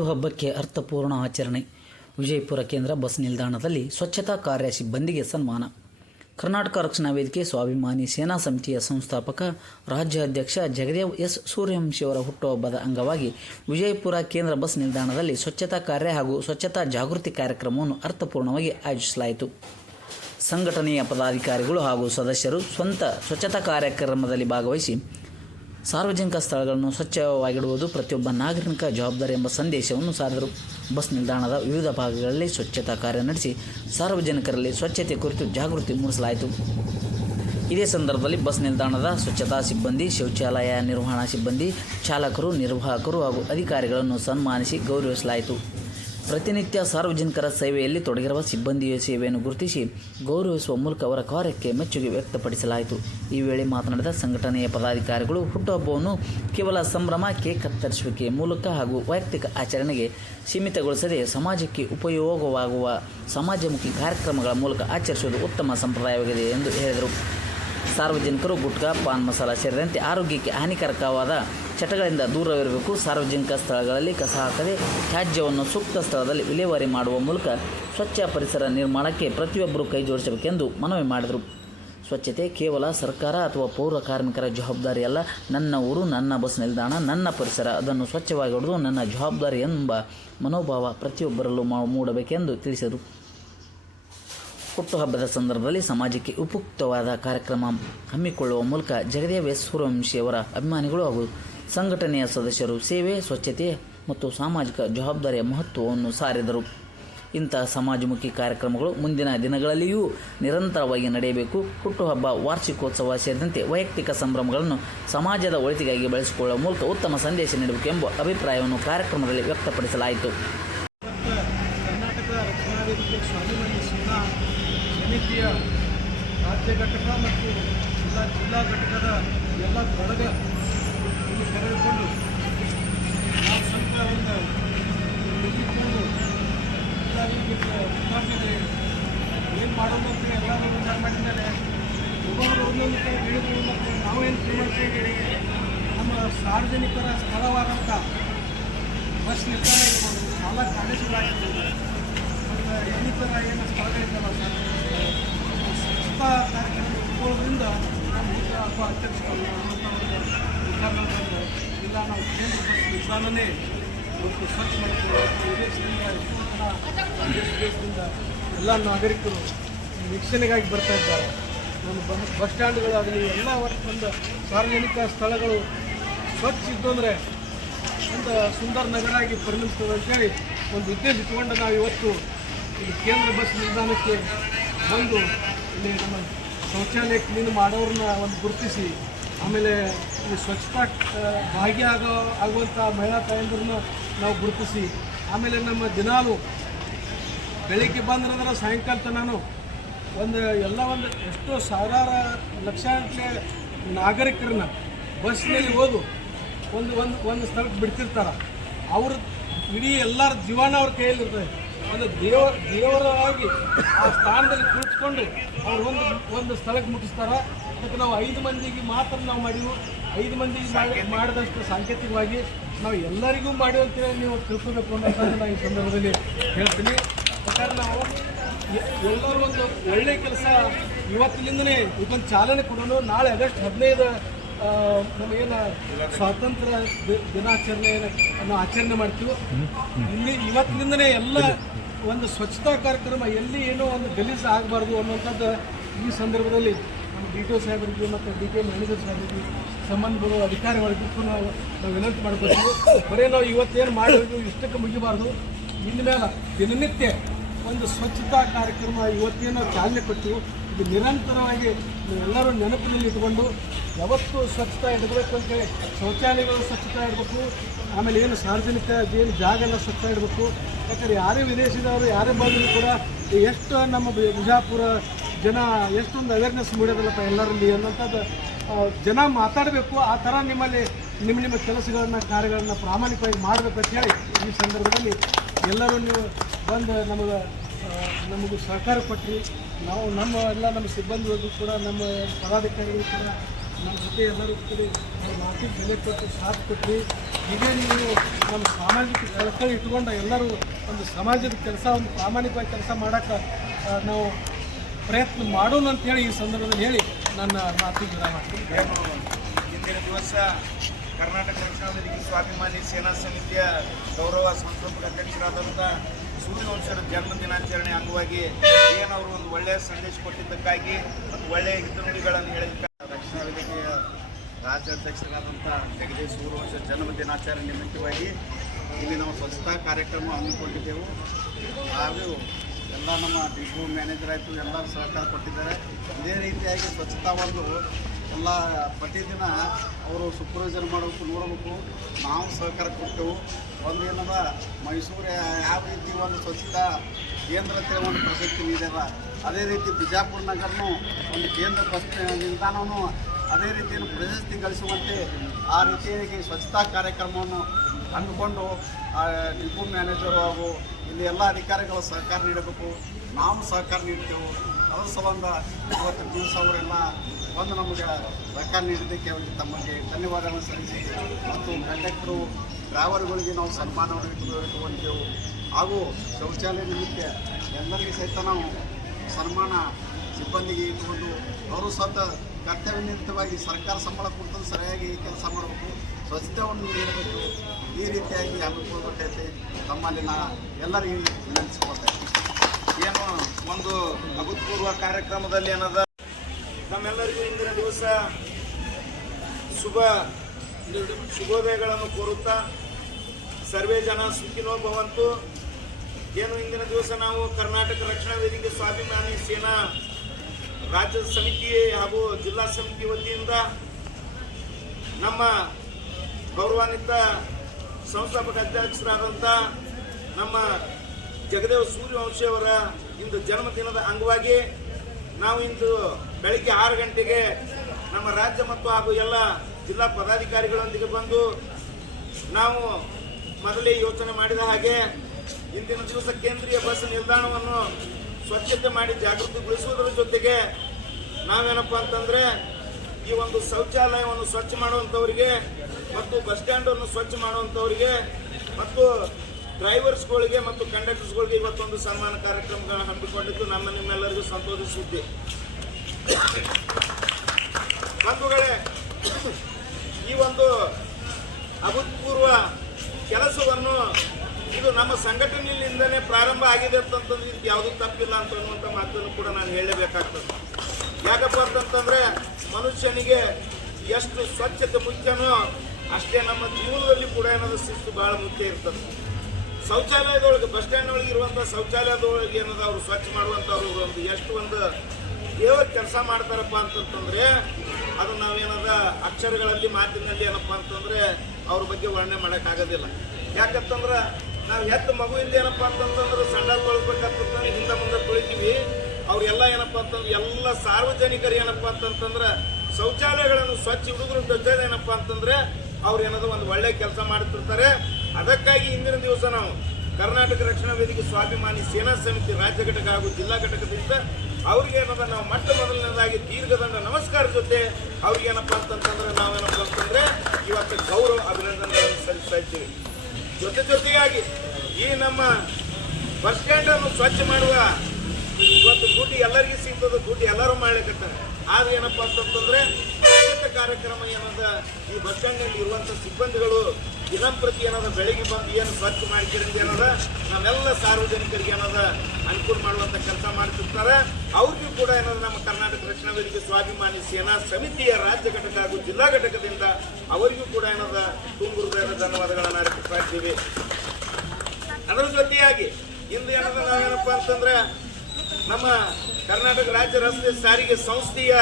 ಹುಟ್ಟುಹಬ್ಬಕ್ಕೆ ಅರ್ಥಪೂರ್ಣ ಆಚರಣೆ. ವಿಜಯಪುರ ಕೇಂದ್ರ ಬಸ್ ನಿಲ್ದಾಣದಲ್ಲಿ ಸ್ವಚ್ಛತಾ ಕಾರ್ಯ ಸಿಬ್ಬಂದಿಗೆ ಸನ್ಮಾನ. ಕರ್ನಾಟಕ ರಕ್ಷಣಾ ವೇದಿಕೆ ಸ್ವಾಭಿಮಾನಿ ಸೇನಾ ಸಮಿತಿಯ ಸಂಸ್ಥಾಪಕ ರಾಜ್ಯಾಧ್ಯಕ್ಷ ಜಗದೇವ್ ಎಸ್ ಸೂರ್ಯವಂಶಿಯವರ ಹುಟ್ಟುಹಬ್ಬದ ಅಂಗವಾಗಿ ವಿಜಯಪುರ ಕೇಂದ್ರ ಬಸ್ ನಿಲ್ದಾಣದಲ್ಲಿ ಸ್ವಚ್ಛತಾ ಕಾರ್ಯ ಹಾಗೂ ಸ್ವಚ್ಛತಾ ಜಾಗೃತಿ ಕಾರ್ಯಕ್ರಮವನ್ನು ಅರ್ಥಪೂರ್ಣವಾಗಿ ಆಯೋಜಿಸಲಾಯಿತು. ಸಂಘಟನೆಯ ಪದಾಧಿಕಾರಿಗಳು ಹಾಗೂ ಸದಸ್ಯರು ಸ್ವಂತ ಸ್ವಚ್ಛತಾ ಕಾರ್ಯಕ್ರಮದಲ್ಲಿ ಭಾಗವಹಿಸಿ ಸಾರ್ವಜನಿಕ ಸ್ಥಳಗಳನ್ನು ಸ್ವಚ್ಛವಾಗಿಡುವುದು ಪ್ರತಿಯೊಬ್ಬ ನಾಗರಿಕನ ಜವಾಬ್ದಾರಿ ಎಂಬ ಸಂದೇಶವನ್ನು ಸಾರಿದರು. ಬಸ್ ನಿಲ್ದಾಣದ ವಿವಿಧ ಭಾಗಗಳಲ್ಲಿ ಸ್ವಚ್ಛತಾ ಕಾರ್ಯ ನಡೆಸಿ ಸಾರ್ವಜನಿಕರಲ್ಲಿ ಸ್ವಚ್ಛತೆ ಕುರಿತು ಜಾಗೃತಿ ಮೂಡಿಸಲಾಯಿತು. ಇದೇ ಸಂದರ್ಭದಲ್ಲಿ ಬಸ್ ನಿಲ್ದಾಣದ ಸ್ವಚ್ಛತಾ ಸಿಬ್ಬಂದಿ, ಶೌಚಾಲಯ ನಿರ್ವಹಣಾ ಸಿಬ್ಬಂದಿ, ಚಾಲಕರು, ನಿರ್ವಾಹಕರು ಹಾಗೂ ಅಧಿಕಾರಿಗಳನ್ನು ಸನ್ಮಾನಿಸಿ ಗೌರವಿಸಲಾಯಿತು. ಪ್ರತಿನಿತ್ಯ ಸಾರ್ವಜನಿಕರ ಸೇವೆಯಲ್ಲಿ ತೊಡಗಿರುವ ಸಿಬ್ಬಂದಿಯ ಸೇವೆಯನ್ನು ಗುರುತಿಸಿ ಗೌರವಿಸುವ ಮೂಲಕ ಅವರ ಕಾರ್ಯಕ್ಕೆ ಮೆಚ್ಚುಗೆ ವ್ಯಕ್ತಪಡಿಸಲಾಯಿತು. ಈ ವೇಳೆ ಮಾತನಾಡಿದ ಸಂಘಟನೆಯ ಪದಾಧಿಕಾರಿಗಳು, ಹುಟ್ಟುಹಬ್ಬವನ್ನು ಕೇವಲ ಸಂಭ್ರಮ, ಕೇಕ್ ಕತ್ತರಿಸುವಿಕೆ ಮೂಲಕ ಹಾಗೂ ವೈಯಕ್ತಿಕ ಆಚರಣೆಗೆ ಸೀಮಿತಗೊಳಿಸದೆ ಸಮಾಜಕ್ಕೆ ಉಪಯೋಗವಾಗುವ ಸಮಾಜಮುಖಿ ಕಾರ್ಯಕ್ರಮಗಳ ಮೂಲಕ ಆಚರಿಸುವುದು ಉತ್ತಮ ಸಂಪ್ರದಾಯವಾಗಿದೆ ಎಂದು ಹೇಳಿದರು. ಸಾರ್ವಜನಿಕರು ಗುಟ್ಕಾ, ಪಾನ್ ಮಸಾಲ ಸೇರಿದಂತೆ ಆರೋಗ್ಯಕ್ಕೆ ಹಾನಿಕಾರಕವಾದ ಚಟಗಳಿಂದ ದೂರವಿರಬೇಕು. ಸಾರ್ವಜನಿಕ ಸ್ಥಳಗಳಲ್ಲಿ ಕಸ ಹಾಕದೆ ತ್ಯಾಜ್ಯವನ್ನು ಸೂಕ್ತ ಸ್ಥಳದಲ್ಲಿ ವಿಲೇವಾರಿ ಮಾಡುವ ಮೂಲಕ ಸ್ವಚ್ಛ ಪರಿಸರ ನಿರ್ಮಾಣಕ್ಕೆ ಪ್ರತಿಯೊಬ್ಬರೂ ಕೈ ಜೋಡಿಸಬೇಕೆಂದು ಮನವಿ ಮಾಡಿದರು. ಸ್ವಚ್ಛತೆ ಕೇವಲ ಸರ್ಕಾರ ಅಥವಾ ಪೌರ ಕಾರ್ಮಿಕರ ಜವಾಬ್ದಾರಿಯಲ್ಲ. ನನ್ನ ಊರು, ನನ್ನ ಬಸ್ ನಿಲ್ದಾಣ, ನನ್ನ ಪರಿಸರ, ಅದನ್ನು ಸ್ವಚ್ಛವಾಗಿಡುವುದು ನನ್ನ ಜವಾಬ್ದಾರಿ ಎಂಬ ಮನೋಭಾವ ಪ್ರತಿಯೊಬ್ಬರಲ್ಲೂ ಮೂಡಬೇಕೆಂದು ತಿಳಿಸಿದರು. ಹುಟ್ಟುಹಬ್ಬದ ಸಂದರ್ಭದಲ್ಲಿ ಸಮಾಜಕ್ಕೆ ಉಪಯುಕ್ತವಾದ ಕಾರ್ಯಕ್ರಮ ಹಮ್ಮಿಕೊಳ್ಳುವ ಮೂಲಕ ಜಗದೇವ್ ಎಸ್ ಸೂರ್ಯವಂಶಿಯವರ ಅಭಿಮಾನಿಗಳು ಹಾಗೂ ಸಂಘಟನೆಯ ಸದಸ್ಯರು ಸೇವೆ, ಸ್ವಚ್ಛತೆ ಮತ್ತು ಸಾಮಾಜಿಕ ಜವಾಬ್ದಾರಿಯ ಮಹತ್ವವನ್ನು ಸಾರಿದರು. ಇಂತಹ ಸಮಾಜಮುಖಿ ಕಾರ್ಯಕ್ರಮಗಳು ಮುಂದಿನ ದಿನಗಳಲ್ಲಿಯೂ ನಿರಂತರವಾಗಿ ನಡೆಯಬೇಕು. ಹುಟ್ಟುಹಬ್ಬ, ವಾರ್ಷಿಕೋತ್ಸವ ಸೇರಿದಂತೆ ವೈಯಕ್ತಿಕ ಸಂಭ್ರಮಗಳನ್ನು ಸಮಾಜದ ಒಳಿತಿಗಾಗಿ ಬಳಸಿಕೊಳ್ಳುವ ಮೂಲಕ ಉತ್ತಮ ಸಂದೇಶ ನೀಡಬೇಕು ಎಂಬ ಅಭಿಪ್ರಾಯವನ್ನು ಕಾರ್ಯಕ್ರಮದಲ್ಲಿ ವ್ಯಕ್ತಪಡಿಸಲಾಯಿತು. ಕರ್ನಾಟಕ ರಕ್ಷಣಾ ವೇದಿಕೆ ಸ್ವಾಭಿಮಾನಿ ಸೇನಾ ಸಮಿತಿಯ ರಾಜ್ಯ ಘಟಕ ಮತ್ತು ಜಿಲ್ಲಾ ಘಟಕದ ಎಲ್ಲ ಬಳಗ ಇಲ್ಲಿ ಕರೆದುಕೊಂಡು ನಾವು ಸ್ವಲ್ಪ ಒಂದು ತೆಗೆದುಕೊಂಡು ಏನು ಮಾಡೋದು ಅಂತ ಎಲ್ಲರೂ ವಿಚಾರ ಮಾಡಿದ ಮೇಲೆ ಒಬ್ಬೊಬ್ಬರು ಒಂದೊಂದು ಕೈ ಹೇಳಿದ್ರು. ಮತ್ತು ನಾವೇನು ತಿಳ್ಕೊಳ್ತೀವಿ, ನಮ್ಮ ಸಾರ್ವಜನಿಕರ ಸ್ಥಳವಾದಂಥ ಬಸ್ ನಿಲ್ದಾಣ ಇರ್ಬೋದು, ಶಾಲಾ ಕಾಲೇಜುಗಳಾಗಿರ್ಬೋದು, ಮತ್ತು ಇನ್ನಿತರ ಏನು ಸ್ಥಳಗಳಿದ್ದಾವೆ ಸ್ವಚ್ಛತಾ ಕಾರ್ಯಕ್ರಮ ಇಟ್ಕೊಳ್ಳೋದ್ರಿಂದ ನಮ್ಮ ಹಬ್ಬ ಆಚರಿಸ್ಕೊಂಡು ವಿಚಾರಗಳು ಬಂದು ಇಲ್ಲ ನಾವು ಕೇಂದ್ರ ಬಸ್ ನಿಲ್ದಾಣನೇ ಮತ್ತು ಸ್ವಚ್ಛ ಮಾಡಿಕೊಂಡು ವಿದೇಶದಿಂದ ದೇಶದಿಂದ ಎಲ್ಲ ನಾಗರಿಕರು ವೀಕ್ಷಣೆಗಾಗಿ ಬರ್ತಾ ಇದ್ದಾರೆ. ನಮ್ಮ ಬಸ್ ಸ್ಟ್ಯಾಂಡ್ಗಳಾಗಲಿ ಎಲ್ಲ ಒಂದು ಸಾರ್ವಜನಿಕ ಸ್ಥಳಗಳು ಸ್ವಚ್ಛ ಇದ್ದು ಅಂದರೆ ಒಂದು ಸುಂದರ ನಗರ ಆಗಿ ಪರಿಣಮಿಸ್ತದೆ ಅಂತೇಳಿ ಒಂದು ಉದ್ದೇಶ ಇಟ್ಕೊಂಡು ನಾವು ಇವತ್ತು ಇದು ಕೇಂದ್ರ ಬಸ್ ನಿಲ್ದಾಣಕ್ಕೆ ಬಂದು ಇಲ್ಲಿ ನಮ್ಮ ಶೌಚಾಲಯ ಕ್ಲೀನ್ ಮಾಡೋರನ್ನ ಒಂದು ಗುರುತಿಸಿ, ಆಮೇಲೆ ಈ ಸ್ವಚ್ಛತಾ ಆಗುವಂಥ ಮಹಿಳಾ ತಾಯಂದ್ರನ್ನ ನಾವು ಗುರುತಿಸಿ, ಆಮೇಲೆ ನಮ್ಮ ದಿನಾಲು ಬೆಳಿಗ್ಗೆ ಬಂದ್ರೆ ಸಾಯಂಕಾಲ ತನಕ ಒಂದು ಎಷ್ಟೋ ಸಾವಿರಾರು ಲಕ್ಷಾಂತರ ನಾಗರಿಕರನ್ನ ಬಸ್ನಲ್ಲಿ ಹೋದು ಒಂದು ಸ್ಥಳಕ್ಕೆ ಬಿಡ್ತಿರ್ತಾರೆ. ಅವ್ರ ಇಡೀ ಎಲ್ಲರ ಜೀವನ ಅವ್ರ ಕೈಯಲ್ಲಿರ್ತದೆ. ಒಂದು ದೇವರಾಗಿ ಆ ಸ್ಥಾನದಲ್ಲಿ ಕುಳಿತುಕೊಂಡು ಅವ್ರು ಒಂದು ಸ್ಥಳಕ್ಕೆ ಮುಟ್ಟಿಸ್ತಾರೆ. ಅದಕ್ಕೆ ನಾವು 5 ಮಂದಿಗೆ ಮಾತ್ರ ನಾವು ಮಾಡಿವು. 5 ಮಂದಿಗೆ ಮಾಡಿದಷ್ಟು ಸಾಂಕೇತಿಕವಾಗಿ ನಾವು ಎಲ್ಲರಿಗೂ ಮಾಡಿವು ಅಂತೇಳಿ ನೀವು ತಿಳ್ಕೋಬೇಕು ಅನ್ನೋದನ್ನು ನಾನು ಈ ಸಂದರ್ಭದಲ್ಲಿ ಹೇಳ್ತೀನಿ. ಯಾಕಂದ್ರೆ ನಾವು ಎಲ್ಲರೂ ಒಂದು ಒಳ್ಳೆಯ ಕೆಲಸ ಇವತ್ತಿನಿಂದನೇ ಇದೊಂದು ಚಾಲನೆ ಕೊಡೋಣ. ನಾಳೆ ಆಗಸ್ಟ್ 15 ನಮಗೇನು ಸ್ವಾತಂತ್ರ್ಯ ದಿನಾಚರಣೆಯನ್ನು ನಾವು ಆಚರಣೆ ಮಾಡ್ತೀವಿ. ಇಲ್ಲಿ ಇವತ್ತಿನಿಂದನೇ ಎಲ್ಲ ಒಂದು ಸ್ವಚ್ಛತಾ ಕಾರ್ಯಕ್ರಮ ಎಲ್ಲಿ ಏನೋ ಒಂದು ಗಲೀಜು ಆಗಬಾರ್ದು ಅನ್ನುವಂಥದ್ದು ಈ ಸಂದರ್ಭದಲ್ಲಿ ನಮ್ಮ DTO ಸಾಹೇಬರಿಗೆ ಮತ್ತು DK ಮ್ಯಾನೇಜರ್ ಸಾಹೇಬರಿಗೆ ಸಂಬಂಧಗಳು ಅಧಿಕಾರಿಗಳಿಗೂ ನಾವು ವಿನಂತಿ ಮಾಡ್ಕೊತೀವಿ. ಬರೀ ನಾವು ಇವತ್ತೇನು ಮಾಡಿದ್ವಿ ಇಷ್ಟಕ್ಕೆ ಮುಗಿಬಾರ್ದು. ಇನ್ಮೇಲೆ ದಿನನಿತ್ಯ ಒಂದು ಸ್ವಚ್ಛತಾ ಕಾರ್ಯಕ್ರಮ ಇವತ್ತೇನು ಚಾಲನೆ ಕೊಟ್ಟು ಇದು ನಿರಂತರವಾಗಿ ಎಲ್ಲರೂ ನೆನಪಿನಲ್ಲಿ ಇಟ್ಕೊಂಡು ಯಾವತ್ತೂ ಸ್ವಚ್ಛತಾ ಇಡಬೇಕು ಅಂತೇಳಿ ಶೌಚಾಲಯಗಳು ಸ್ವಚ್ಛತಾ ಇಡಬೇಕು. ಆಮೇಲೆ ಏನು ಸಾರ್ವಜನಿಕ ಏನು ಜಾಗ ಎಲ್ಲ ಸ್ವಚ್ಛ ಇಡಬೇಕು. ಯಾಕಂದರೆ ಯಾರೇ ವಿದೇಶದವರು ಯಾರೇ ಬಂದರೂ ಕೂಡ ಎಷ್ಟು ನಮ್ಮ ಬಿಜಾಪುರ ಜನ ಎಷ್ಟೊಂದು ಅವೇರ್ನೆಸ್ ಮೂಡೋದಿಲ್ಲಪ್ಪ ಎಲ್ಲರಲ್ಲಿ ಅನ್ನೋಂಥದ್ದು ಜನ ಮಾತಾಡಬೇಕು. ಆ ಥರ ನಿಮ್ಮ ಕೆಲಸಗಳನ್ನು ಕಾರ್ಯಗಳನ್ನು ಪ್ರಾಮಾಣಿಕವಾಗಿ ಮಾಡಬೇಕಂತ ಹೇಳಿ ಈ ಸಂದರ್ಭದಲ್ಲಿ ಎಲ್ಲರೂ ನೀವು ಬಂದು ನಮಗೆ ಸಹಕಾರ ಕೊಟ್ಟರಿ. ನಾವು ನಮ್ಮ ಸಿಬ್ಬಂದಿಗಳಿಗೂ ಕೂಡ ನಮ್ಮ ಪದಾಧಿಕಾರಿಗಳು ಕೂಡ ನಮ್ಮ ಜೊತೆ ಎಲ್ಲರೂ ಕೂಡಿ ಒಂದು ಮಾತಿಗೆ ಬೆಲೆ ಕೊಟ್ಟು ಸಾಥ್ ಕೊಟ್ಟು ಹೀಗೆ ನೀವು ನಮ್ಮ ಸಾಮಾಜಿಕ ಕಳಕಳಿ ಇಟ್ಕೊಂಡು ಎಲ್ಲರೂ ಒಂದು ಸಮಾಜದ ಕೆಲಸ ಒಂದು ಪ್ರಾಮಾಣಿಕವಾಗಿ ಕೆಲಸ ಮಾಡೋಕ್ಕೆ ನಾವು ಪ್ರಯತ್ನ ಮಾಡೋಣ ಅಂತೇಳಿ ಈ ಸಂದರ್ಭದಲ್ಲಿ ಹೇಳಿ ನನ್ನ ಮಾತಿಗೆ ವಿರಾಮ ಮಾಡ್ತೀನಿ. ಇಂದಿನ ದಿವಸ ಕರ್ನಾಟಕ ರಕ್ಷಣಾ ವೇದಿಕೆ ಸ್ವಾಭಿಮಾನಿ ಸೇನಾ ಸಮಿತಿಯ ಗೌರವ ಸಂಸ್ಥಾಪಕ ಅಧ್ಯಕ್ಷರಾದಂಥ ಸೂರ್ಯವಂಶರ ಜನ್ಮ ದಿನಾಚರಣೆ ಅಂಗವಾಗಿ ಏನವರು ಒಂದು ಒಳ್ಳೆಯ ಸಂದೇಶ ಕೊಟ್ಟಿದ್ದಕ್ಕಾಗಿ ಮತ್ತು ಒಳ್ಳೆಯ ಹಿತನುಡಿಗಳನ್ನು ಹೇಳಿದ್ದಕ್ಕಾಗಿ ರಕ್ಷಣಾ ವೇದಿಕೆಯ ರಾಜ್ಯಾಧ್ಯಕ್ಷರಾದಂಥ ಜಗದೀಶ್ ಸೂರ್ಯವಂಶ ಜನ್ಮ ದಿನಾಚರಣೆ ನಿಮಿತ್ತವಾಗಿ ಇಲ್ಲಿ ನಾವು ಸ್ವಚ್ಛತಾ ಕಾರ್ಯಕ್ರಮ ಹಮ್ಮಿಕೊಂಡಿದ್ದೆವು. ಹಾಗೂ ಎಲ್ಲ ನಮ್ಮ ಡಿಪೋ ಮ್ಯಾನೇಜರ್ ಆಯಿತು ಎಲ್ಲರೂ ಸಹಕಾರ ಕೊಟ್ಟಿದ್ದಾರೆ. ಇದೇ ರೀತಿಯಾಗಿ ಸ್ವಚ್ಛತಾ ಒಂದು ಎಲ್ಲ ಪ್ರತಿದಿನ ಅವರು ಸೂಪರ್ವೈಸರ್ ಮಾಡಬೇಕು, ನೋಡಬೇಕು, ನಾವು ಸಹಕಾರ ಕೊಡ್ತೇವೆ. ಒಂದು ಏನದ ಮೈಸೂರು ಯಾವ ರೀತಿ ಒಂದು ಸ್ವಚ್ಛತಾ ಕೇಂದ್ರತೆ ಒಂದು ಪ್ರಶಸ್ತಿ ನೀಡ್ಯಾರ, ಅದೇ ರೀತಿ ಬಿಜಾಪುರ ನಗರನೂ ಒಂದು ಕೇಂದ್ರ ಬಸ್ ನಿಲ್ದಾಣವನ್ನು ಅದೇ ರೀತಿಯನ್ನು ಪ್ರಶಸ್ತಿ ಗಳಿಸುವಂತೆ ಆ ರೀತಿಯಾಗಿ ಸ್ವಚ್ಛತಾ ಕಾರ್ಯಕ್ರಮವನ್ನು ಹಮ್ಮಿಕೊಂಡು ಡಿಪೋ ಮ್ಯಾನೇಜರು ಹಾಗೂ ಇಲ್ಲಿ ಎಲ್ಲ ಅಧಿಕಾರಿಗಳು ಸಹಕಾರ ನೀಡಬೇಕು, ನಾವು ಸಹಕಾರ ನೀಡ್ತೇವೆ. ಅದರ ಸಂಬಂಧ ಇವತ್ತು ದಿವಸ ಅವರೆಲ್ಲ ಬಂದು ನಮಗೆ ಸಹಕಾರ ನೀಡಿದ್ದಕ್ಕೆ ಅವರಿಗೆ ತಮಗೆ ಧನ್ಯವಾದಗಳನ್ನು ಸಲ್ಲಿಸಿ ಮತ್ತು ಕಂಡಕ್ಟರು ಡ್ರೈವರ್ಗಳಿಗೆ ನಾವು ಸನ್ಮಾನವನ್ನು ಇಟ್ಟುಕೊಂಡೆವು. ಹಾಗೂ ಶೌಚಾಲಯ ನಿಮಿತ್ತ ಎಲ್ಲರಿಗೂ ಸಹಿತ ನಾವು ಸನ್ಮಾನ ಸಿಬ್ಬಂದಿಗೆ ಇಟ್ಟುಕೊಂಡು ಅವರು ಸ್ವತಃ ಕರ್ತವ್ಯ ನಿಮಿತ್ತವಾಗಿ ಸರ್ಕಾರ ಸಂಬಳ ಕೊಡ್ತಂದು ಸರಿಯಾಗಿ ಕೆಲಸ ಮಾಡಬೇಕು, ಸ್ವಚ್ಛತೆಯನ್ನು ನೀಡಬೇಕು. ಈ ರೀತಿಯಾಗಿ ಹಮ್ಮಿಕೊಳ್ಳುವಂತೆ ತಮ್ಮಲ್ಲಿ ಎಲ್ಲರಿಗೂ ವಿನಂತಿಸಿಕೊಳ್ತೇವೆ. ಏನು ಒಂದು ಅಭೂತಪೂರ್ವ ಕಾರ್ಯಕ್ರಮದಲ್ಲಿ ಏನದ ನಮ್ಮೆಲ್ಲರಿಗೂ ಇಂದಿನ ದಿವಸ ಶುಭೋದಯಗಳನ್ನು ಕೋರುತ್ತಾ ಸರ್ವೇ ಜನ ಸುಖಿನೋ ಭವಂತು. ಏನು ಇಂದಿನ ದಿವಸ ನಾವು ಕರ್ನಾಟಕ ರಕ್ಷಣಾ ವೇದಿಕೆ ಸ್ವಾಭಿಮಾನಿ ಸೇನಾ ರಾಜ್ಯ ಸಮಿತಿ ಹಾಗೂ ಜಿಲ್ಲಾ ಸಮಿತಿ ವತಿಯಿಂದ ನಮ್ಮ ಗೌರವಾನ್ವಿತ ಸಂಸ್ಥಾಪಕ ಅಧ್ಯಕ್ಷರಾದಂಥ ನಮ್ಮ ಜಗದೇವ್ ಸೂರ್ಯವಂಶಿಯವರ ಇಂದು ಜನ್ಮದಿನದ ಅಂಗವಾಗಿ ನಾವು ಇಂದು ಬೆಳಗ್ಗೆ 6 ಗಂಟೆಗೆ ನಮ್ಮ ರಾಜ್ಯ ಮತ್ತು ಹಾಗೂ ಎಲ್ಲ ಜಿಲ್ಲಾ ಪದಾಧಿಕಾರಿಗಳೊಂದಿಗೆ ಬಂದು ನಾವು ಮೊದಲೇ ಯೋಚನೆ ಮಾಡಿದ ಹಾಗೆ ಇಂದಿನ ದಿವಸ ಕೇಂದ್ರೀಯ ಬಸ್ ನಿಲ್ದಾಣವನ್ನು ಸ್ವಚ್ಛತೆ ಮಾಡಿ ಜಾಗೃತಿಗೊಳಿಸುವುದರ ಜೊತೆಗೆ ನಾವೇನಪ್ಪ ಅಂತಂದರೆ ಈ ಒಂದು ಶೌಚಾಲಯವನ್ನು ಸ್ವಚ್ಛ ಮಾಡುವಂಥವರಿಗೆ ಮತ್ತು ಬಸ್ ಸ್ಟ್ಯಾಂಡನ್ನು ಸ್ವಚ್ಛ ಮಾಡುವಂಥವರಿಗೆ ಮತ್ತು ಡ್ರೈವರ್ಸ್ಗಳಿಗೆ ಮತ್ತು ಕಂಡಕ್ಟರ್ಸ್ಗಳಿಗೆ ಇವತ್ತೊಂದು ಸನ್ಮಾನ ಕಾರ್ಯಕ್ರಮಗಳನ್ನು ಹಮ್ಮಿಕೊಂಡಿದ್ದು ನಿಮ್ಮೆಲ್ಲರಿಗೂ ಸಂತೋಷಿಸಿದ್ದೆ. ಬಂಧುಗಳೇ, ಈ ಒಂದು ಅಭೂತಪೂರ್ವ ಕೆಲಸವನ್ನು ಇದು ನಮ್ಮ ಸಂಘಟನೆಯಿಂದನೇ ಪ್ರಾರಂಭ ಆಗಿದೆ ಅಂತಂದ್ರೆ ಯಾವುದೂ ತಪ್ಪಿಲ್ಲ ಅಂತ ಅನ್ನುವಂಥ ಮಾತನ್ನು ಕೂಡ ನಾನು ಹೇಳಲೇಬೇಕಾಗ್ತದೆ. ಯಾಕಪ್ಪ ಅಂತಂತಂದರೆ ಮನುಷ್ಯನಿಗೆ ಎಷ್ಟು ಸ್ವಚ್ಛತೆ ಮುಖ್ಯನೋ ಅಷ್ಟೇ ನಮ್ಮ ಜೀವನದಲ್ಲಿ ಕೂಡ ಏನಾದರೂ ಶಿಸ್ತು ಭಾಳ ಮುಖ್ಯ ಇರ್ತದೆ. ಶೌಚಾಲಯದೊಳಗೆ ಬಸ್ ಸ್ಟ್ಯಾಂಡ್ ಒಳಗೆ ಇರುವಂಥ ಶೌಚಾಲಯದೊಳಗೆ ಏನದ ಅವರು ಸ್ವಚ್ಛ ಮಾಡುವಂಥವ್ರು ಒಂದು ಎಷ್ಟು ಒಂದು ದೇವರ ಕೆಲಸ ಮಾಡ್ತಾರಪ್ಪ ಅಂತಂತಂದರೆ ಅದು ನಾವೇನದ ಅಕ್ಷರಗಳಲ್ಲಿ ಮಾತಿನಲ್ಲಿ ಏನಪ್ಪ ಅಂತಂದರೆ ಅವ್ರ ಬಗ್ಗೆ ವರ್ಣನೆ ಮಾಡೋಕ್ಕಾಗೋದಿಲ್ಲ. ಯಾಕಂತಂದ್ರೆ ನಾವು ಹೆತ್ತ ಮಗುವಿಂದ ಏನಪ್ಪ ಅಂತಂದ್ರೆ ಸಣ್ಣ ತೊಳ್ಬೇಕಂತಂದ್ರೆ ಹಿಂದೆ ಮುಂದೆ ತೊಳಿತೀವಿ. ಅವರೆಲ್ಲ ಏನಪ್ಪ ಅಂತಂದ್ರೆ ಎಲ್ಲ ಸಾರ್ವಜನಿಕರು ಏನಪ್ಪ ಅಂತಂತಂದ್ರೆ ಶೌಚಾಲಯಗಳನ್ನು ಸ್ವಚ್ಛ ಹುಡುಗರು ದೊಡ್ಡದು ಏನಪ್ಪ ಅಂತಂದರೆ ಅವ್ರು ಏನದು ಒಂದು ಒಳ್ಳೆಯ ಕೆಲಸ ಮಾಡ್ತಿರ್ತಾರೆ. ಅದಕ್ಕಾಗಿ ಇಂದಿನ ದಿವಸ ನಾವು ಕರ್ನಾಟಕ ರಕ್ಷಣಾ ವೇದಿಕೆ ಸ್ವಾಭಿಮಾನಿ ಸೇನಾ ಸಮಿತಿ ರಾಜ್ಯ ಘಟಕ ಹಾಗೂ ಜಿಲ್ಲಾ ಘಟಕದಿಂದ ಅವ್ರಿಗೆ ಏನದ ನಾವು ಮೊದಲನೇದಾಗಿ ದೀರ್ಘದಂಡ ನಮಸ್ಕಾರ ಜೊತೆ ಅವ್ರಿಗೆ ಏನಪ್ಪ ಅಂತಂತಂದ್ರೆ ನಾವೇನಪ್ಪ ಅಂತಂದರೆ ಇವತ್ತು ಗೌರವ ಅಭಿನಂದನೆಗಳನ್ನು ಸಲ್ಲಿಸ್ತಾ ಇದ್ದೀವಿ. ಜೊತೆಯಾಗಿ ಈ ನಮ್ಮ ಬಸ್ ಸ್ಟ್ಯಾಂಡನ್ನು ಸ್ವಚ್ಛ ಮಾಡುವ ಇವತ್ತು ದುಡ್ಡು ಎಲ್ಲರಿಗೂ ಸಿಗ್ತದೆ, ದುಡ್ಡು ಎಲ್ಲರೂ ಮಾಡ್ಲಿಕ್ಕತ್ತಾರೆ. ಆದ್ರೆ ಏನಪ್ಪ ಅಂತಂತಂದ್ರೆ ಸ್ವಚ್ಛತೆ ಕಾರ್ಯಕ್ರಮ ಏನದ ಈ ಬಸ್ ಸ್ಟ್ಯಾಂಡ್ನಲ್ಲಿ ಇರುವಂಥ ಸಿಬ್ಬಂದಿಗಳು ದಿನಂಪ್ರತಿ ಏನದ ಬೆಳಿಗ್ಗೆ ಬಂದು ಏನು ಸ್ವಚ್ಛ ಮಾಡಿಕೊಂಡು ಏನದ ನಾವೆಲ್ಲ ಸಾರ್ವಜನಿಕರಿಗೆ ಏನದ ಅನುಕೂಲ ಮಾಡುವಂಥ ಕೆಲಸ ಮಾಡ್ತಿರ್ತಾರೆ. ಅವ್ರಿಗೂ ಕೂಡ ಏನದ ನಮ್ಮ ಕರ್ನಾಟಕ ರಕ್ಷಣಾ ವೇದಿಕೆ ಸ್ವಾಭಿಮಾನಿ ಸೇನಾ ಸಮಿತಿಯ ರಾಜ್ಯ ಘಟಕ ಹಾಗೂ ಜಿಲ್ಲಾ ಘಟಕದಿಂದ ಅವರಿಗೂ ಕೂಡ ಏನದ ತುಂಬ ಹೃದಯದ ಧನ್ಯವಾದಗಳನ್ನು ಅರ್ಪಿಸ್ತಾ ಇದ್ದೀವಿ. ಅದರ ಜೊತೆಯಾಗಿ ಇಂದು ಏನದ ನಾವೇನಪ್ಪ ಅಂತಂದ್ರೆ ನಮ್ಮ ಕರ್ನಾಟಕ ರಾಜ್ಯ ರಸ್ತೆ ಸಾರಿಗೆ ಸಂಸ್ಥೆಯ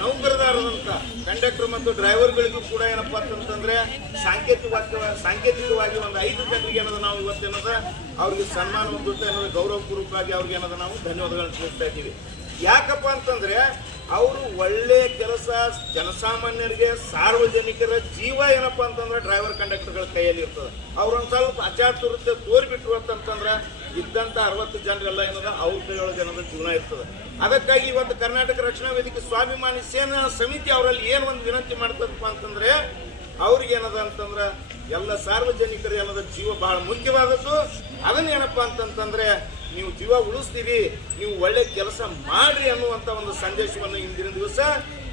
ನೌಕರದಾರರಂಥ ಕಂಡಕ್ಟರ್ ಮತ್ತು ಡ್ರೈವರ್ಗಳಿಗೂ ಕೂಡ ಏನಪ್ಪ ಅಂತಂತಂದರೆ ಸಾಂಕೇತಿಕವಾಗಿ ಒಂದು 5 ಜನರಿಗೆ ಏನದ ನಾವು ಇವತ್ತೇನದ ಅವ್ರಿಗೆ ಸನ್ಮಾನ ಜೊತೆ ಏನದ ಗೌರವಪೂರ್ವಕವಾಗಿ ಅವ್ರಿಗೆ ಏನದ ನಾವು ಧನ್ಯವಾದಗಳನ್ನು ತಿಳಿಸ್ತಾ ಇದ್ದೀವಿ. ಯಾಕಪ್ಪ ಅಂತಂದರೆ ಅವರು ಒಳ್ಳೆ ಕೆಲಸ ಜನಸಾಮಾನ್ಯರಿಗೆ ಸಾರ್ವಜನಿಕರ ಜೀವ ಏನಪ್ಪ ಅಂತಂದ್ರೆ ಡ್ರೈವರ್ ಕಂಡಕ್ಟರ್ಗಳ ಕೈಯಲ್ಲಿ ಇರ್ತದೆ. ಅವ್ರೊಂದು ಸ್ವಲ್ಪ ಅಚಾತುರ್ಯತೆ ತೋರಿಬಿಟ್ರು ಅಂತಂತಂದ್ರೆ ಇದ್ದಂಥ 60 ಜನರೆಲ್ಲ ಏನದ ಅವ್ರ ಕೈಯೊಳಗೆ ಏನದ ಜೀವನ ಇರ್ತದೆ. ಅದಕ್ಕಾಗಿ ಇವತ್ತು ಕರ್ನಾಟಕ ರಕ್ಷಣಾ ವೇದಿಕೆ ಸ್ವಾಭಿಮಾನಿ ಸೇನಾ ಸಮಿತಿ ಅವರಲ್ಲಿ ಏನು ಒಂದು ವಿನಂತಿ ಮಾಡ್ತದಪ್ಪ ಅಂತಂದ್ರೆ ಅವ್ರಿಗೆ ಏನದ ಅಂತಂದ್ರೆ ಎಲ್ಲ ಸಾರ್ವಜನಿಕರು ಏನದ ಜೀವ ಬಹಳ ಮುಖ್ಯವಾದದ್ದು. ಅದನ್ನ ಏನಪ್ಪ ಅಂತಂತಂದ್ರೆ ನೀವು ಜೀವ ಉಳಿಸ್ತೀರಿ, ನೀವು ಒಳ್ಳೆ ಕೆಲಸ ಮಾಡ್ರಿ ಅನ್ನುವಂಥ ಒಂದು ಸಂದೇಶವನ್ನು ಇಂದಿನ ದಿವಸ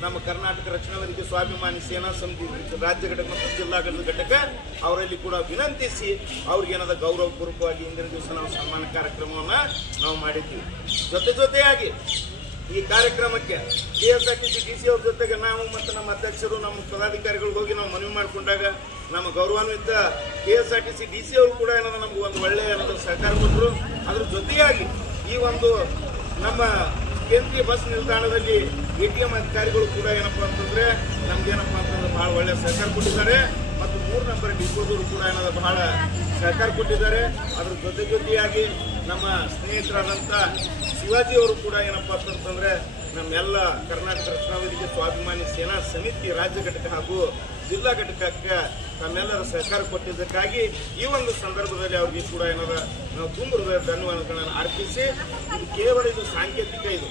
ನಮ್ಮ ಕರ್ನಾಟಕ ರಕ್ಷಣಾ ವೇದಿಕೆ ಸ್ವಾಭಿಮಾನಿ ಸೇನಾ ಸಮಿತಿ ರಾಜ್ಯ ಘಟಕ ಮತ್ತು ಜಿಲ್ಲಾ ಘಟಕ ಅವರಲ್ಲಿ ಕೂಡ ವಿನಂತಿಸಿ ಅವ್ರಿಗೇನಾದ ಗೌರವಪೂರ್ವಕವಾಗಿ ಇಂದಿನ ದಿವಸ ನಾವು ಸನ್ಮಾನ ಕಾರ್ಯಕ್ರಮವನ್ನು ನಾವು ಮಾಡಿದ್ದೀವಿ. ಜೊತೆಯಾಗಿ ಈ ಕಾರ್ಯಕ್ರಮಕ್ಕೆ KSRTC DC ಅವ್ರ ಜೊತೆಗೆ ನಾವು ಮತ್ತು ನಮ್ಮ ಅಧ್ಯಕ್ಷರು ನಮ್ಮ ಪದಾಧಿಕಾರಿಗಳು ಹೋಗಿ ನಾವು ಮನವಿ ಮಾಡಿಕೊಂಡಾಗ ನಮ್ಮ ಗೌರವಾನ್ವಿತ KSRTC DC ಅವರು ಕೂಡ ಏನೋ ನಮ್ಗೆ ಒಂದು ಒಳ್ಳೆಯ ಏನಾದರೂ ಸಹಕಾರ ಕೊಟ್ಟರು. ಅದ್ರ ಜೊತೆಯಾಗಿ ಈ ಒಂದು ನಮ್ಮ ಕೇಂದ್ರೀಯ ಬಸ್ ನಿಲ್ದಾಣದಲ್ಲಿ ATM ಅಧಿಕಾರಿಗಳು ಕೂಡ ಏನಪ್ಪ ಅಂತಂದ್ರೆ ನಮ್ಗೇನಪ್ಪ ಅಂತಂದ್ರೆ ಬಹಳ ಒಳ್ಳೆಯ ಸಹಕಾರ ಕೊಟ್ಟಿದ್ದಾರೆ. ಮತ್ತು 3 ನಂಬರ್ ಡಿಪೋದವರು ಕೂಡ ಏನಾದ ಬಹಳ ಸಹಕಾರ ಕೊಟ್ಟಿದ್ದಾರೆ. ಅದ್ರ ಜೊತೆಯಾಗಿ ನಮ್ಮ ಸ್ನೇಹಿತರಾದಂಥ ಶಿವಾಜಿ ಅವರು ಕೂಡ ಏನಪ್ಪ ಅಂತಂದ್ರೆ ನಮ್ಮೆಲ್ಲ ಕರ್ನಾಟಕ ರಕ್ಷಣಾ ವೇದಿಕೆ ಸ್ವಾಭಿಮಾನಿ ಸೇನಾ ಸಮಿತಿ ರಾಜ್ಯ ಘಟಕ ಹಾಗೂ ಜಿಲ್ಲಾ ಘಟಕಕ್ಕೆ ತಮ್ಮೆಲ್ಲರ ಸಹಕಾರ ಕೊಟ್ಟಿದ್ದಕ್ಕಾಗಿ ಈ ಒಂದು ಸಂದರ್ಭದಲ್ಲಿ ಅವ್ರಿಗೆ ಕೂಡ ಏನಾದ ನಾವು ತುಂಬ ಧನ್ಯವಾದಗಳನ್ನು ಅರ್ಪಿಸಿ, ಇದು ಕೇವಲ ಇದು ಸಾಂಕೇತಿಕ. ಇದು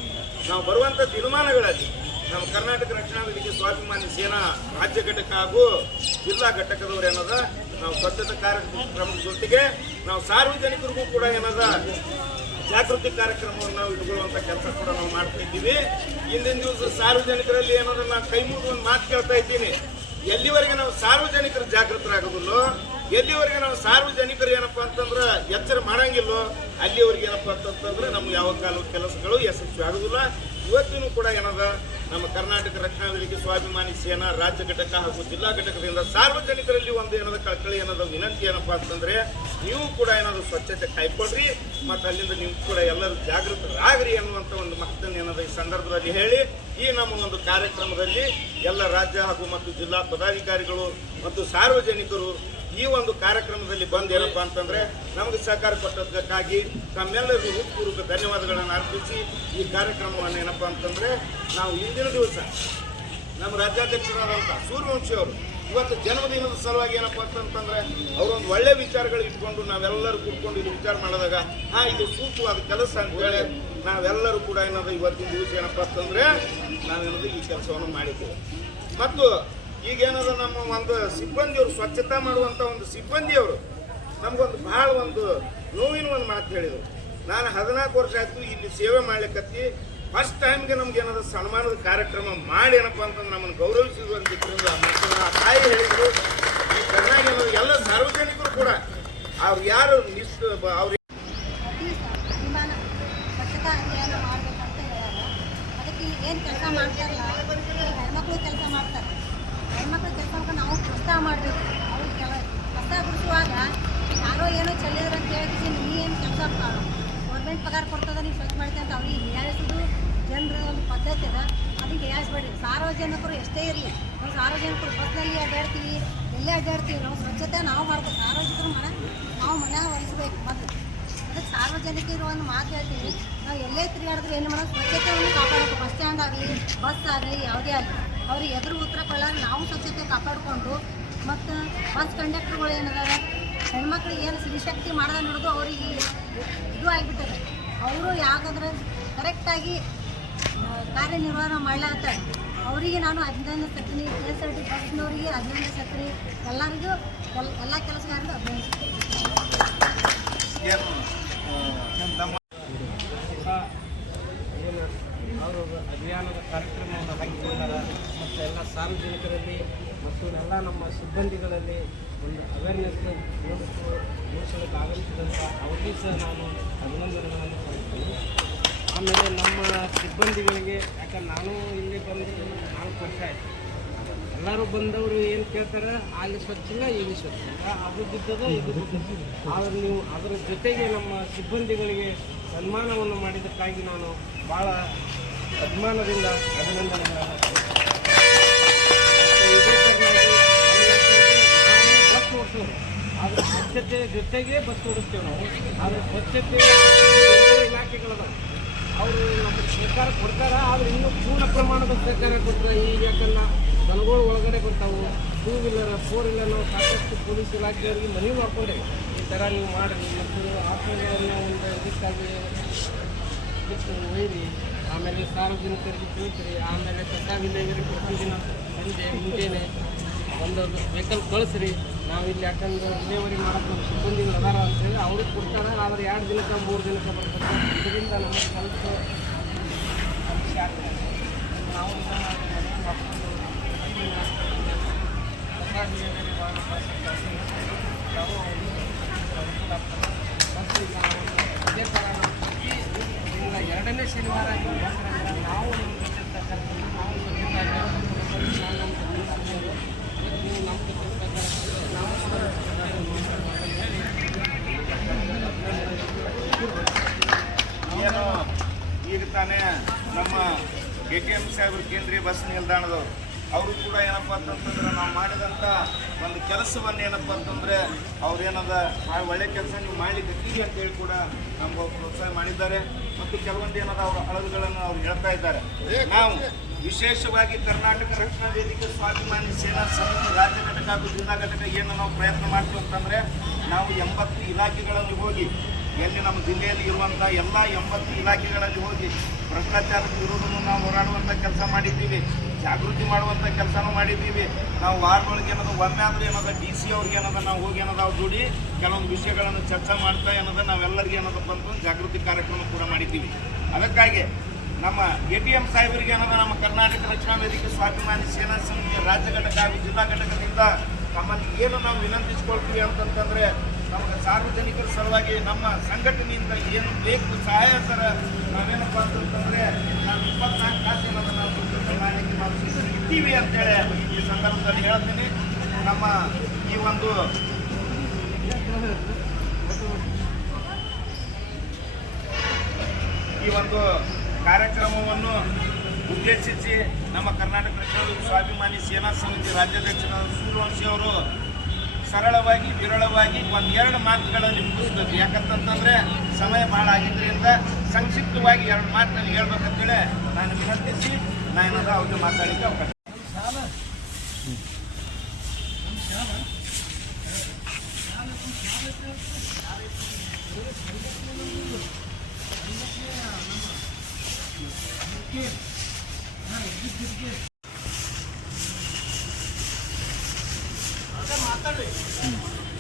ನಾವು ಬರುವಂಥ ದಿನಮಾನಗಳಲ್ಲಿ ನಮ್ಮ ಕರ್ನಾಟಕ ರಕ್ಷಣಾ ವೇದಿಕೆ ಸ್ವಾಭಿಮಾನಿ ಸೇನಾ ರಾಜ್ಯ ಘಟಕ ಹಾಗೂ ಜಿಲ್ಲಾ ಘಟಕದವರು ಏನದ ನಾವು ಸ್ವಚ್ಛತಾ ಕಾರ್ಯಕ್ರಮದ ಜೊತೆಗೆ ನಾವು ಸಾರ್ವಜನಿಕರಿಗೂ ಕೂಡ ಏನದ ಜಾಗೃತಿ ಕಾರ್ಯಕ್ರಮವನ್ನು ನಾವು ಇಟ್ಕೊಳ್ಳುವಂಥ ಕೆಲಸ ಕೂಡ ನಾವು ಮಾಡ್ತಿದ್ದೀವಿ. ಇಂದಿನ ದಿವಸ ಸಾರ್ವಜನಿಕರಲ್ಲಿ ಏನಾದ್ರು ನಾನು ಕೈ ಮುಗಿದು ಒಂದು ಮಾತು ಕೇಳ್ತಾ ಇದ್ದೀನಿ, ಎಲ್ಲಿವರೆಗೆ ನಾವು ಸಾರ್ವಜನಿಕರು ಜಾಗೃತರಾಗೋದಿಲ್ಲೋ, ಎಲ್ಲಿವರೆಗೆ ನಾವು ಸಾರ್ವಜನಿಕರು ಏನಪ್ಪ ಅಂತಂದ್ರೆ ಎಚ್ಚರ ಮಾಡಂಗಿಲ್ಲೋ, ಅಲ್ಲಿವರೆಗೆ ಏನಪ್ಪ ಅಂತಂದ್ರೆ ನಮ್ಗೆ ಯಾವ ಕೆಲಸಗಳು ಯಶಸ್ವಿ ಆಗೋದಿಲ್ಲ. ಇವತ್ತಿನೂ ಕೂಡ ಏನದ ನಮ್ಮ ಕರ್ನಾಟಕ ರಕ್ಷಣಾ ವೇದಿಕೆ ಸ್ವಾಭಿಮಾನಿ ಸೇನಾ ರಾಜ್ಯ ಘಟಕ ಹಾಗೂ ಜಿಲ್ಲಾ ಘಟಕದಿಂದ ಸಾರ್ವಜನಿಕರಲ್ಲಿ ಒಂದು ಏನದ ಕಳಕಳಿ ಏನದ ವಿನಂತಿ ಏನಪ್ಪ ಅಂತಂದ್ರೆ ನೀವು ಕೂಡ ಏನಾದ್ರು ಸ್ವಚ್ಛತೆ ಕಾಯ್ಕೊಳ್ರಿ ಮತ್ತು ಅಲ್ಲಿಂದ ನೀವು ಕೂಡ ಎಲ್ಲರೂ ಜಾಗೃತರಾಗ್ರಿ ಅನ್ನುವಂಥ ಒಂದು ಮಾತನ್ನು ಏನದ ಈ ಸಂದರ್ಭದಲ್ಲಿ ಹೇಳಿ ಈ ನಮ್ಮ ಒಂದು ಕಾರ್ಯಕ್ರಮದಲ್ಲಿ ಎಲ್ಲ ರಾಜ್ಯ ಹಾಗೂ ಮತ್ತು ಜಿಲ್ಲಾ ಪದಾಧಿಕಾರಿಗಳು ಮತ್ತು ಸಾರ್ವಜನಿಕರು ಈ ಒಂದು ಕಾರ್ಯಕ್ರಮದಲ್ಲಿ ಬಂದು ಏನಪ್ಪ ಅಂತಂದ್ರೆ ನಮಗೆ ಸಹಕಾರ ಕೊಟ್ಟದಕ್ಕಾಗಿ ತಮ್ಮೆಲ್ಲರಿಗೂ ಹೃತ್ಪೂರ್ವಕ ಧನ್ಯವಾದಗಳನ್ನು ಅರ್ಪಿಸಿ ಈ ಕಾರ್ಯಕ್ರಮವನ್ನು ಏನಪ್ಪ ಅಂತಂದ್ರೆ ನಾವು ಇಂದಿನ ದಿವಸ ನಮ್ಮ ರಾಜ್ಯಾಧ್ಯಕ್ಷರಾದಂಥ ಸೂರ್ಯವಂಶಿ ಅವರು ಇವತ್ತು ಜನ್ಮದಿನದ ಸಲುವಾಗಿ ಏನಪ್ಪ ಅಂತಂದ್ರೆ ಅವರೊಂದು ಒಳ್ಳೆ ವಿಚಾರಗಳು ಇಟ್ಕೊಂಡು ನಾವೆಲ್ಲರೂ ಕೂತ್ಕೊಂಡು ಇದು ವಿಚಾರ ಮಾಡಿದಾಗ ಇದು ಸೂಕ್ತವಾದ ಕೆಲಸ ಅಂತೇಳಿ ನಾವೆಲ್ಲರೂ ಕೂಡ ಏನಾದ್ರು ಇವತ್ತಿನ ದಿವಸ ಏನಪ್ಪ ಅಂತಂದ್ರೆ ನಾವೇನಾದ್ರು ಈ ಕೆಲಸವನ್ನು ಮಾಡಿದ್ದೇವೆ. ಮತ್ತು ಈಗೇನಾದ್ರು ನಮ್ಮ ಒಂದು ಸಿಬ್ಬಂದಿಯವರು ಸ್ವಚ್ಛತಾ ಮಾಡುವಂಥ ಒಂದು ಸಿಬ್ಬಂದಿಯವರು ನಮಗೊಂದು ಭಾಳ ಒಂದು ನೋವಿನ ಒಂದು ಮಾತು ಹೇಳಿದರು. ನಾನು 14 ವರ್ಷ ಆಯಿತು ಇಲ್ಲಿ ಸೇವೆ ಮಾಡ್ಲಿಕ್ಕತ್ತಿ, ಫಸ್ಟ್ ಟೈಮ್ಗೆ ನಮ್ಗೆ ಏನಾದ್ರು ಸನ್ಮಾನದ ಕಾರ್ಯಕ್ರಮ ಮಾಡಿ ಏನಪ್ಪ ಅಂತಂದ್ರೆ ನಮ್ಮನ್ನು ಗೌರವಿಸಿರುವಂತಿದ್ದರಿಂದ ಆ ತಾಯಿ ಹೇಳಿದರು. ಈ ಕರ್ನಾಟಕದ ಎಲ್ಲ ಸಾರ್ವಜನಿಕರು ಕೂಡ ಅವ್ರು ಯಾರು ಅವ್ರು ಸ್ವಚ್ಛತಾ ಅಭಿಯಾನ ಮಾಡಬೇಕಂತ ಹೇಳ್ಯಾರ. ಅದಕ್ಕೆ ಏನು ಕೆಲಸ ಮಾಡ್ತಾರಲ್ಲ, ಹೆಣ್ಮಕ್ಳು ಕೆಲಸ ಮಾಡ್ತಾರೆ. ಹೆಣ್ಮಕ್ಳು ಕೆಲಸಕ್ಕೆ ನಾವು ಪ್ರೋತ್ಸಾಹ ಮಾಡಬೇಕು. ಅವ್ರು ಕಸ ಗುಡಿಸುವಾಗ ಯಾರೋ ಏನೋ ಚೆಲ್ಲಿದ್ರು ಅಂತ ಹೇಳಿದ್ರೆ ನೀ ಏನು ಕೆಲಸ ಗೌರ್ಮೆಂಟ್ ಪಗಾರ ಕೊಡ್ತದ ನೀವು ಸ್ವಚ್ಛ ಮಾಡ್ತೀವಿ ಅಂತ ಅವ್ರಿಗೆ ಹೀಯಾಳಿಸೋದು ಜನರ ಒಂದು ಪದ್ಧತಿ ಅದ. ಅದಕ್ಕೆ ಹೀಯಾಳಿಸ್ಬೇಡ್ರಿ. ಸಾರ್ವಜನಿಕರು ಎಷ್ಟೇ ಇರಲಿ, ನಾವು ಸಾರ್ವಜನಿಕರು ಬಸ್ನಲ್ಲಿ ಅಡ್ಡಾಡ್ತೀವಿ, ಎಲ್ಲೇ ಅಡ್ಡಾಡ್ತೀವಿ, ನಾವು ಸ್ವಚ್ಛತೆ ನಾವು ಮಾಡ್ಬೇಕು. ಸಾರ್ವಜನಿಕರು ನಾವು ಮನ್ಯಾಗ ವಹಿಸ್ಬೇಕು ಮೊದಲು. ಅದಕ್ಕೆ ಸಾರ್ವಜನಿಕರು ಒಂದು ಮಾತು ಹೇಳ್ತೀವಿ, ನಾವು ಎಲ್ಲೇ ತಿರುಗಾಡಿದ್ರೆ ಏನು ಮಾಡೋದು, ಸ್ವಚ್ಛತೆಯನ್ನು ಕಾಪಾಡಬೇಕು. ಬಸ್ ಸ್ಟ್ಯಾಂಡ್ ಆಗಲಿ, ಬಸ್ ಆಗಲಿ, ಯಾವುದೇ ಆಗಲಿ ಅವ್ರಿಗೆ ಎದುರು ಉತ್ತರ ಕೊಡೋದು ನಾವು ಸ್ವಚ್ಛತೆ ಕಾಪಾಡಿಕೊಂಡು. ಮತ್ತು ಬಸ್ ಕಂಡಕ್ಟರ್ಗಳು ಏನದಾವೆ, ಹೆಣ್ಮಕ್ಳಿಗೆ ಏನು ಸ್ತ್ರೀಶಕ್ತಿ ಮಾಡೋದ ನೋಡೋದು ಅವ್ರಿಗೆ ಇದು ಆಗಿಬಿಟ್ಟದೆ. ಅವರು ಯಾಕಂದ್ರೆ ಕರೆಕ್ಟಾಗಿ ಕಾರ್ಯನಿರ್ವಹಣೆ ಮಾಡ್ಲಾಗ್ತಾರೆ. ಅವರಿಗೆ ನಾನು ಅಭಿನಂದನೆ ಸತ್ತೀನಿ. KSRTC ಬಸ್ನವರಿಗೆ ಅಭಿನಂದನೆ ಸತ್ತೀನಿ. ಎಲ್ಲರಿಗೂ ಎಲ್ಲ ಕೆಲಸಗಾರರಿಗೂ ಅಭಿನಂದಿಸ್ತೀನಿ. ಅವರು ಅಭಿಯಾನದ ಕಾರ್ಯಕ್ರಮವನ್ನು ಹಾಕಿಕೊಂಡಾರ ಮತ್ತು ಎಲ್ಲ ಸಾರ್ವಜನಿಕರಲ್ಲಿ ಮತ್ತು ಎಲ್ಲ ನಮ್ಮ ಸಿಬ್ಬಂದಿಗಳಲ್ಲಿ ಒಂದು ಅವೇರ್ನೆಸ್ ಮೂಡಿಸಲಿಕ್ಕೆ ಆಗಮಿಸಿದಂಥ ಅವ್ರಿಗೂ ಸಹ ನಾನು ಅಭಿನಂದನೆಗಳನ್ನು ಕೊಡ್ತೀನಿ. ಆಮೇಲೆ ನಮ್ಮ ಸಿಬ್ಬಂದಿಗಳಿಗೆ, ಯಾಕಂದ್ರೆ ನಾನು ಇಲ್ಲಿ ಬಂದು 4 ವರ್ಷ ಆಯಿತು, ಎಲ್ಲರೂ ಬಂದವರು ಏನು ಕೇಳ್ತಾರೆ, ಅಲ್ಲಿ ಸ್ವಚ್ಛಿಲ್ಲ ಇಲ್ಲಿ ಸ್ವಚ್ಛಿಲ್ಲ, ಅದು ಬಿದ್ದದ ಇದು ಬಿದ್ದದ. ಆದರೆ ನೀವು ಅದರ ಜೊತೆಗೆ ನಮ್ಮ ಸಿಬ್ಬಂದಿಗಳಿಗೆ ಸನ್ಮಾನವನ್ನು ಮಾಡಿದ್ದಕ್ಕಾಗಿ ನಾನು ಭಾಳ ಅಭಿಮಾನದಿಂದ ಅಭಿನಂದನೆಗಳನ್ನು ಇದೇ ಕಾರಣವಾಗಿ ಬಸ್ ಓಡಿಸೋರು, ಆದರೆ ಸ್ವಚ್ಛತೆ ಜೊತೆಗೆ ಬಸ್ ಓಡಿಸ್ತೇವೆ ನಾವು. ಆದರೆ ಸ್ವಚ್ಛತೆ ಇಲಾಖೆಗಳದ ಅವರು ನಮಗೆ ಸರ್ಕಾರ ಕೊಡ್ತಾರೆ, ಆದರೆ ಇನ್ನೂ ಪೂರ್ಣ ಪ್ರಮಾಣದ ಸರ್ಕಾರ ಕೊಟ್ಟರೆ ಈಗ ಯಾಕಂದ್ರೆ ದನಗಳು ಒಳಗಡೆ ಬರ್ತಾವೆ. 2 ವೀಲರ್ 4 ವೀಲರ್ ನಾವು ಸಾಕಷ್ಟು ಪೊಲೀಸ್ ಇಲಾಖೆಯವರಿಗೆ ಮನವಿ ಮಾಡ್ಕೊಂಡೇವೆ, ಈ ಥರ ನೀವು ಮಾಡಿರಿ ಮತ್ತು ಆಟೋಗಳನ್ನ ಒಂದು ಇದಕ್ಕಾಗಿ ಬಿಟ್ಟು ಒಯ್ಯಿರಿ, ಆಮೇಲೆ ಸಾರ್ವಜನಿಕರಿಗೆ ತಿಳಿಸ್ರಿ, ಆಮೇಲೆ ಕಸ ವಿಲೇವಾರಿ ಪ್ರತಿದಿನ ಸಂಜೆ ಮುಂಜಾನೆ ಒಂದು ವೆಹಿಕಲ್ ಕಳಿಸ್ರಿ, ನಾವು ಇಲ್ಲಿ ಯಾಕಂದ್ರೆ ವಿಲೇವಾರಿ ಮಾಡೋಕ್ಕೆ ಸಿಬ್ಬಂದಿ ಅದಾರ ಅಂತೇಳಿ ಅವ್ರಿಗೆ ಕೊಡ್ತಾರೆ. ಆದರೆ 2 ದಿನಕ್ಕೆ 3 ದಿನಕ್ಕೆ ಬರ್ತಾರೆ. ಇದರಿಂದ ನಮಗೆ ಸ್ವಲ್ಪ ಸಮಸ್ಯೆ ಆಗ್ತದೆ. ನಾವು ಮದುವೆ ಮಾಡ್ಕೊಂಡು ಕಸ ವಿಲೇವಾರಿ ಮಾಡೋ ನಾವು ಅನುಕೂಲ ಆಗ್ತದೆ. ಮತ್ತು ಈಗ ಇದೇ ಥರ ಈಗ 2ನೇ ಶನಿವಾರ ನಾವು ನಮ್ಮ ಜೊತೆ ಕರ್ಕೊಂಡು ನಾವು ಏನು ಈಗ ತಾನೇ ನಮ್ಮ ATM ಸಾಹೇಬರು ಕೇಂದ್ರೀಯ ಬಸ್ ನಿಲ್ದಾಣದವರು ಅವರು ಕೂಡ ಏನಪ್ಪ ಅಂತಂತಂದ್ರೆ ನಾವು ಮಾಡಿದಂಥ ಒಂದು ಕೆಲಸವನ್ನು ಏನಪ್ಪ ಅಂತಂದರೆ ಅವ್ರೇನದ ಭಾಳ ಒಳ್ಳೆ ಕೆಲಸ ನೀವು ಮಾಡಲಿಕ್ಕೆ ಅಂತೇಳಿ ಕೂಡ ನಮ್ಗೆ ಪ್ರೋತ್ಸಾಹ ಮಾಡಿದ್ದಾರೆ. ಮತ್ತು ಕೆಲವೊಂದು ಏನದ ಅವರ ಅಳವುಗಳನ್ನು ಅವ್ರು ಹೇಳ್ತಾ ಇದ್ದಾರೆ. ನಾವು ವಿಶೇಷವಾಗಿ ಕರ್ನಾಟಕ ರಕ್ಷಣಾ ವೇದಿಕೆ ಸ್ವಾಭಿಮಾನಿ ಸೇನಾ ಸಮಿತಿ ರಾಜ್ಯ ಘಟಕ ಹಾಗೂ ಜಿಲ್ಲಾ ಘಟಕ ಏನು ನಾವು ಪ್ರಯತ್ನ ಮಾಡ್ತೀವಿ ಅಂತಂದರೆ ನಾವು 80 ಇಲಾಖೆಗಳಲ್ಲಿ ಹೋಗಿ ಎಲ್ಲಿ ನಮ್ಮ ಜಿಲ್ಲೆಯಲ್ಲಿ ಇರುವಂಥ ಎಲ್ಲ 80 ಇಲಾಖೆಗಳಲ್ಲಿ ಹೋಗಿ ಭ್ರಷ್ಟಾಚಾರದ ವಿರೋಧವನ್ನು ನಾವು ಹೋರಾಡುವಂಥ ಕೆಲಸ ಮಾಡಿದ್ದೀವಿ, ಜಾಗೃತಿ ಮಾಡುವಂಥ ಕೆಲಸನೂ ಮಾಡಿದ್ದೀವಿ. ನಾವು ವಾರ್ಡ್ಗಳಿಗೆ ಏನದ ಒಮ್ಮೆಯಾದರೂ ಏನದ DC ಅವ್ರಿಗೆ ಏನದ ನಾವು ಹೋಗಿ ಏನದ ಅವ್ರು ದುಡಿ ಕೆಲವೊಂದು ವಿಷಯಗಳನ್ನು ಚರ್ಚೆ ಮಾಡ್ತಾ ಏನದ ನಾವೆಲ್ಲರಿಗೆ ಏನದ ಬಂದು ಜಾಗೃತಿ ಕಾರ್ಯಕ್ರಮ ಕೂಡ ಮಾಡಿದ್ದೀವಿ. ಅದಕ್ಕಾಗಿ ನಮ್ಮ ATM ಸಾಹೇಬರಿಗೆ ಏನದ ನಮ್ಮ ಕರ್ನಾಟಕ ರಕ್ಷಣಾ ವೇದಿಕೆ ಸ್ವಾಭಿಮಾನಿ ಸೇನಾ ಸಮಿತಿಯ ರಾಜ್ಯ ಘಟಕ ಹಾಗೂ ಜಿಲ್ಲಾ ಘಟಕದಿಂದ ನಮ್ಮಲ್ಲಿ ಏನು ನಾವು ವಿನಂತಿಸ್ಕೊಳ್ತೀವಿ ಅಂತಂತಂದರೆ ನಮಗೆ ಸಾರ್ವಜನಿಕರ ಸಲುವಾಗಿ ನಮ್ಮ ಸಂಘಟನೆಯಿಂದ ಏನು ಬೇಕು ಸಹಾಯ ಸರ ನಾವೇನಪ್ಪ ಅಂತಂತಂದರೆ ನಾವು 24 ತಾಸು ಏನದ ನಾವು ಮಾಡಲಿಕ್ಕೆ ನಾವು ಸಿದ್ಧರಿದ್ದೀವಿ ಅಂತೇಳಿ ಈ ಸಂದರ್ಭದಲ್ಲಿ ಹೇಳ್ತೀನಿ. ನಮ್ಮ ಈ ಒಂದು ಕಾರ್ಯಕ್ರಮವನ್ನು ಉದ್ದೇಶಿಸಿ ನಮ್ಮ ಕರ್ನಾಟಕ ರಕ್ಷಣಾ ಸ್ವಾಭಿಮಾನಿ ಸೇನಾ ಸಮಿತಿ ರಾಜ್ಯಾಧ್ಯಕ್ಷರಾದ ಸೂರ್ಯವಂಶಿ ಅವರು ಸರಳವಾಗಿ ವಿರಳವಾಗಿ 1-2 ಮಾತುಗಳಲ್ಲಿ ಮುಗಿಸ್ಬೇಕು. ಯಾಕಂತಂದರೆ ಸಮಯ ಭಾಳ ಆಗಿದ್ದರಿಂದ ಸಂಕ್ಷಿಪ್ತವಾಗಿ 2 ಮಾತಿನಲ್ಲಿ ಹೇಳ್ಬೇಕಂತೇಳಿ ನಾನು ವಿನಂತಿಸಿ ನಾನೇನದ ಅವ್ರಿಗೆ ಮಾತಾಡಲಿಕ್ಕೆ ಅವಕಾಶ.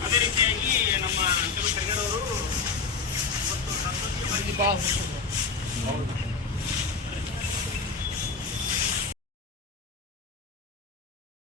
ಅದೇ ರೀತಿಯಾಗಿ ನಮ್ಮ ಅಂಕಲ್ ಅವರು ಮತ್ತು ಸಂತೋಷಿ